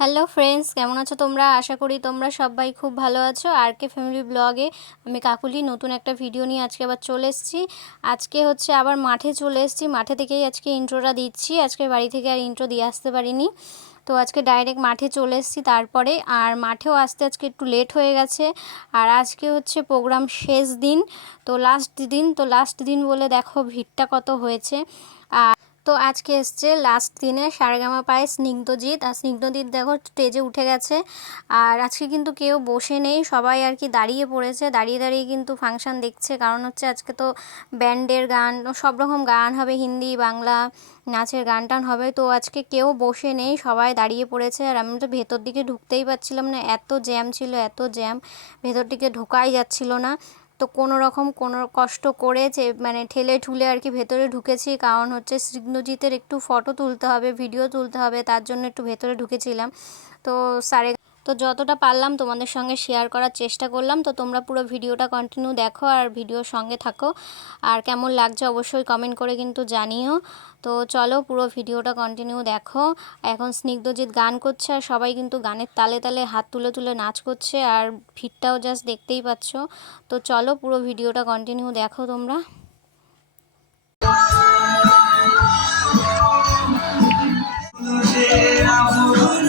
Hello friends কেমন আছো তোমরা? আশা করি তোমরা সবাই খুব ভালো আছো। আর কে ফ্যামিলি ব্লগে আমি কাকুলি নতুন একটা ভিডিও নিয়ে আজকে আবার চলে এসেছি। আজকে হচ্ছে আবার মাঠে চলে এসেছি। মাঠে থেকেই আজকে ইন্ট্রোটা দিচ্ছি। আজকে বাড়ি থেকে আর ইন্ট্রো দিয়ে আসতে পারিনি। তো আজকে ডাইরেক্ট মাঠে চলে এসেছি তারপরে, আর মাঠেও আসতে আজকে একটু লেট হয়ে গেছে। আর আজকে হচ্ছে প্রোগ্রাম শেষ দিন, তো লাস্ট দিন, তো লাস্ট দিন বলে দেখো ভিড়টা কত হয়েছে। আর তো আজকে এসছে লাস্ট দিনে সারেগামা পায় স্নিগ্ধজিৎ আর স্নিগ্ধজিৎ দেখো স্টেজে উঠে গেছে। আর আজকে কিন্তু কেউ বসে নেই, সবাই আর কি দাঁড়িয়ে পড়েছে। দাঁড়িয়ে দাঁড়িয়ে কিন্তু ফাংশান দেখছে। কারণ হচ্ছে আজকে তো ব্যান্ডের গান, সব রকম গান হবে, হিন্দি, বাংলা, নাচের গান টান হবে। তো আজকে কেউ বসে নেই, সবাই দাঁড়িয়ে পড়েছে। আর আমি তো ভেতর দিকে ঢুকতেই পারছিলাম না, এত জ্যাম ছিল, এত জ্যাম ভেতর দিকে ঢোকাই যাচ্ছিল না। তো কোনো রকম কোনো কষ্ট করে যে মানে ঠেলে ঠুলে আর কি ভেতরে ঢুকেছি। কারণ হচ্ছে সিগ্নজিতের একটু ফটো তুলতে হবে ভিডিও তুলতে হবে, তার জন্য একটু ভেতরে ঢুকেছিলাম। তো সারে তো যতটা পারলাম তোমাদের সঙ্গে শেয়ার করার চেষ্টা করলাম। তো তোমরা পুরো ভিডিওটা কন্টিনিউ দেখো আর ভিডিওর সঙ্গে থাকো। আর কেমন লাগছে অবশ্যই কমেন্ট করে কিন্তু জানিও। তো চলো পুরো ভিডিওটা কন্টিনিউ দেখো। এখন স্নিগ্ধজিৎ গান করছে আর সবাই কিন্তু গানের তালে তালে হাত তুলে তুলে নাচ করছে আর ভিড়টাও জাস্ট দেখতেই পাচ্ছ। তো চলো পুরো ভিডিওটা কন্টিনিউ দেখো তোমরা। ये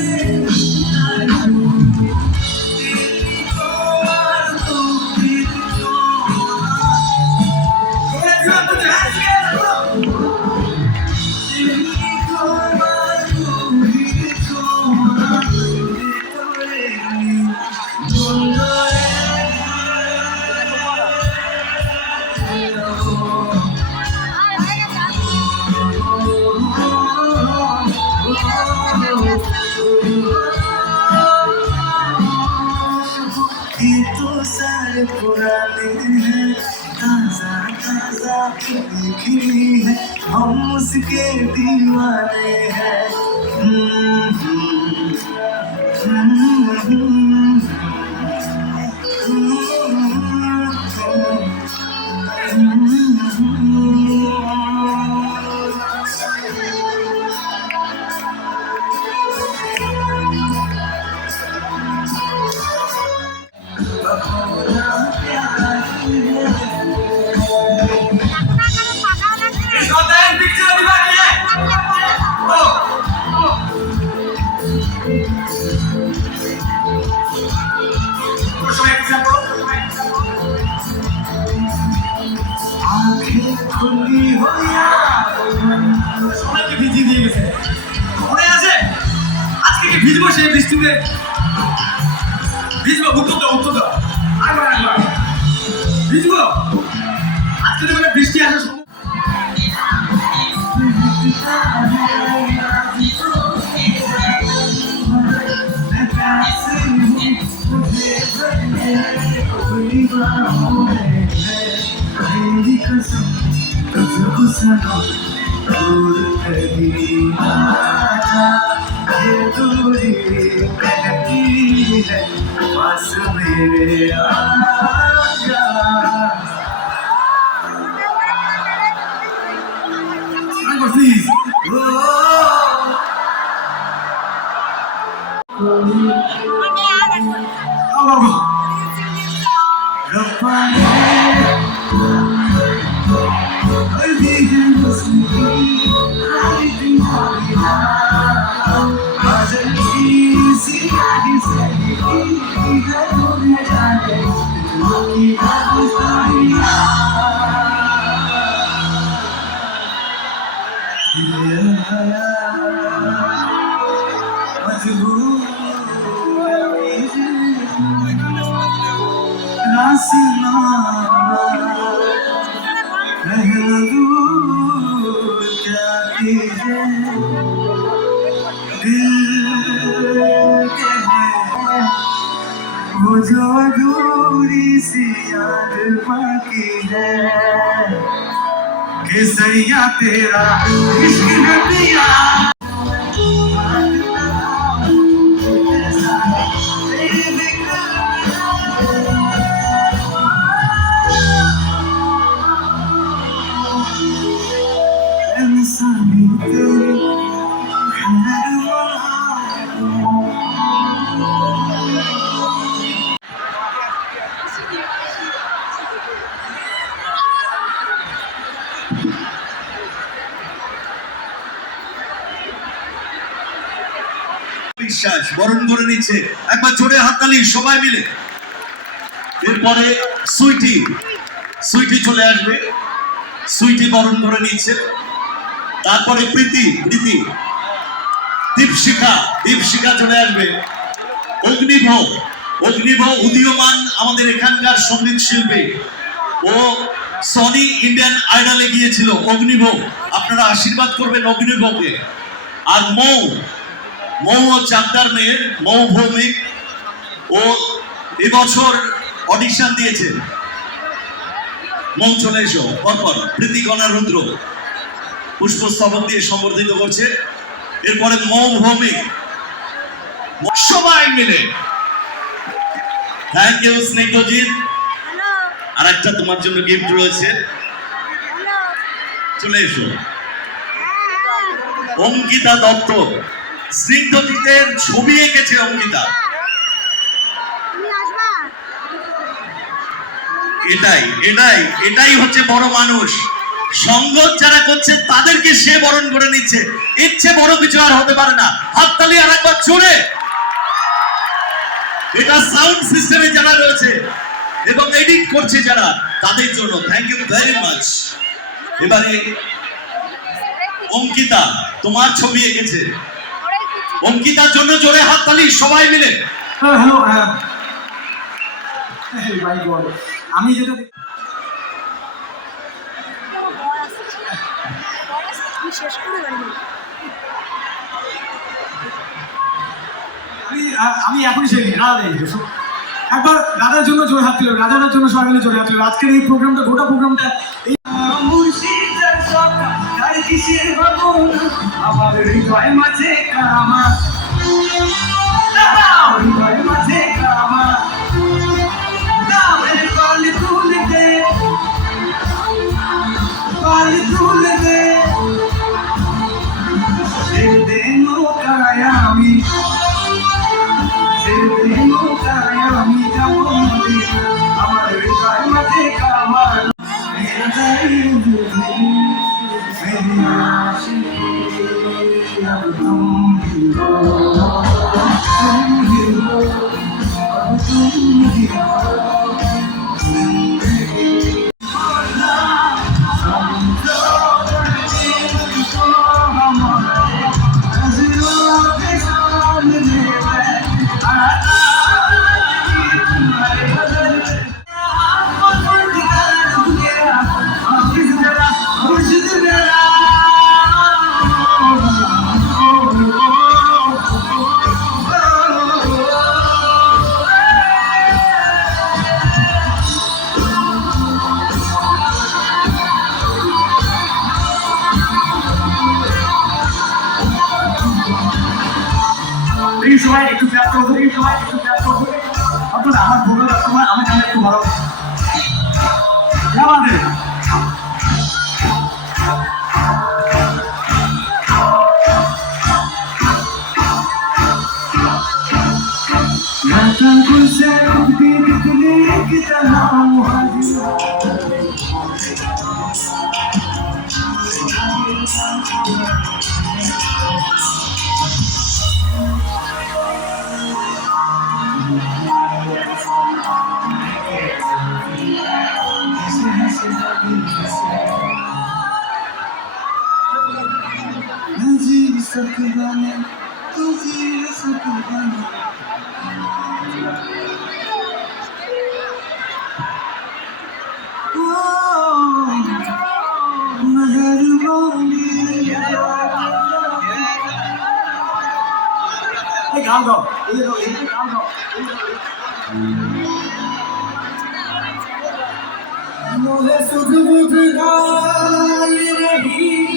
खिली है हम उसके दीवाने हैं। हम्म, দিচ্ছিস বীজ বা উত্তর দাও উত্তর দাও একবার একবার বীজগুলো আজকে তো মানে বৃষ্টি আসে Because I'm है बस मेरे आका Please. वो जो अधूरी सी याद बाकी है कि सैया तेरा इश्क नदिया বিশ্বাস বরণ করে নিচ্ছে। একবার জোরে হাততালি, সবাই মিলে। এরপরে সুইটি সুইটি চলে আসবে। সুইটি বরণ করে নিচ্ছে। তারপরে প্রীতি প্রীতি। দীপশিখা দীপশিখা চলে আসবে। অগ্নিভ অগ্নিভ উদীয়মান আমাদের এখানকার সংগীত শিল্পী। ও সনি ইন্ডিয়ান আইডলে গিয়েছিল অগ্নিভ আপনারা আশীর্বাদ করবেন অগ্নিভকে আর মৌ মৌ ও চাকদার মেয়ের মৌ ভৌমিক ও এবছর অডিশন দিয়েছে। মৌ চলে এসো পরপর প্রীতিকণা রুদ্র পুষ্পস্তবক দিয়ে সম্বর্ধিত করছে। এরপরে মৌ ভৌমিক সবাই মিলে। থ্যাংক ইউ স্নিগ্ধজিৎ আর একটা তোমার জন্য গিফট রয়েছে। চলে এসো। অঙ্কিতা দত্ত। স্নিগ্ধজিতের ছবি এঁকেছে অঙ্কিতা। এটাই এটাই এটাই হচ্ছে বড় মানুষ। সঙ্গত যারা করছে তাদেরকে সে বরণ করে নিচ্ছে। ইচ্ছে বড় কিছু আর হতে পারে না। হাততালি আর একবার জোরে। এটা সাউন্ড সিস্টেমে যারা রয়েছে এবং এডিট করছে যারা তাদের জন্য থ্যাংক ইউ ভেরি মাচ এবারে অঙ্কিতা তোমার ছবি এঁকেছে। অঙ্কিতার জন্য জোরে হাততালি সবাই মিলে। হ্যালো হ্যাঁ। মাই গড আমি যেটা আমি এখনই সেই রাধা একবার রাধার জন্য জোরে হাত তুলে রাধার জন্য সবাই মিলে জোরে হাত তুলে। আজকের এই প্রোগ্রামটা গোটা প্রোগ্রামটা এই আমার হৃদয় মাঝে কামা Legal, Gal. Legal, Gal. No resto do mundo, não, não, não.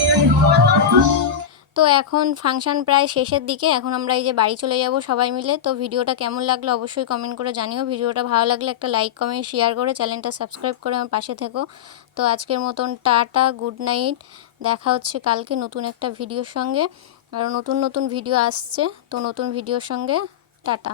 তো এখন ফাংশন প্রায় শেষের দিকে। এখন আমরা এই যে বাড়ি চলে যাব সবাই মিলে। তো ভিডিওটা কেমন লাগল অবশ্যই কমেন্ট করে জানিও। ভিডিওটা ভালো লাগলে একটা লাইক কমেন্ট শেয়ার করে চ্যানেলটা সাবস্ক্রাইব করে আমার পাশে থেকো। তো আজকের মতন টাটা গুড নাইট দেখা হচ্ছে কালকে নতুন একটা ভিডিওর সঙ্গে। আর নতুন নতুন ভিডিও আসছে। তো নতুন ভিডিওর সঙ্গে টাটা।